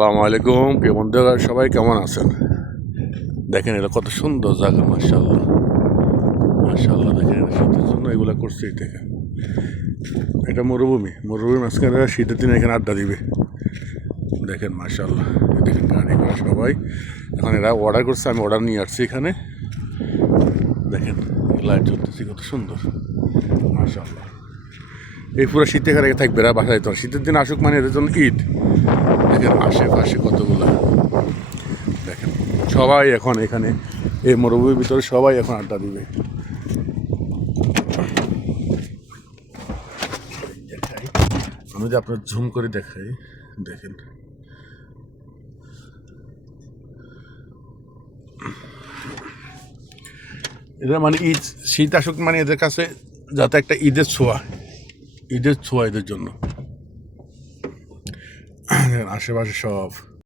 আসসালামু আলাইকুম প্রিয় বন্ধুরা, সবাই কেমন আছেন? দেখেন এটা কত সুন্দর জায়গা, মাশাআল্লাহ মাশাআল্লাহ। দেখেন এটা শীতের জন্য এগুলো করছে। দেখেন এটা মরুভূমির মাঝখানে শীতের দিনে এখানে আড্ডা দিবে। দেখেন মাশাআল্লাহ, দেখেন গাড়ি ঘোড়া সবাই এখন এরা অর্ডার করছে, আমি অর্ডার নিয়ে আসছি এখানে। দেখেন লাইট জ্বলতেছে, কত সুন্দর মাশাআল্লাহ। এই পুরো শীতে এখানে থাকবে, এরা বাসায় তো শীতের দিন আসুক, মানে এদের জন্য ঈদ। দেখেন আশেপাশে কতগুলো, দেখেন সবাই এখন এখানে এই মরুভূমির ভিতরে সবাই এখন আড্ডা দিবে। দেখাই, আমি যদি আপনার ঝুম করে দেখাই, দেখেন এদের মানে ঈদ শীত আসুক, মানে এদের কাছে যাতে একটা ঈদের ছোঁয়া এদের জন্য। আশেপাশে সব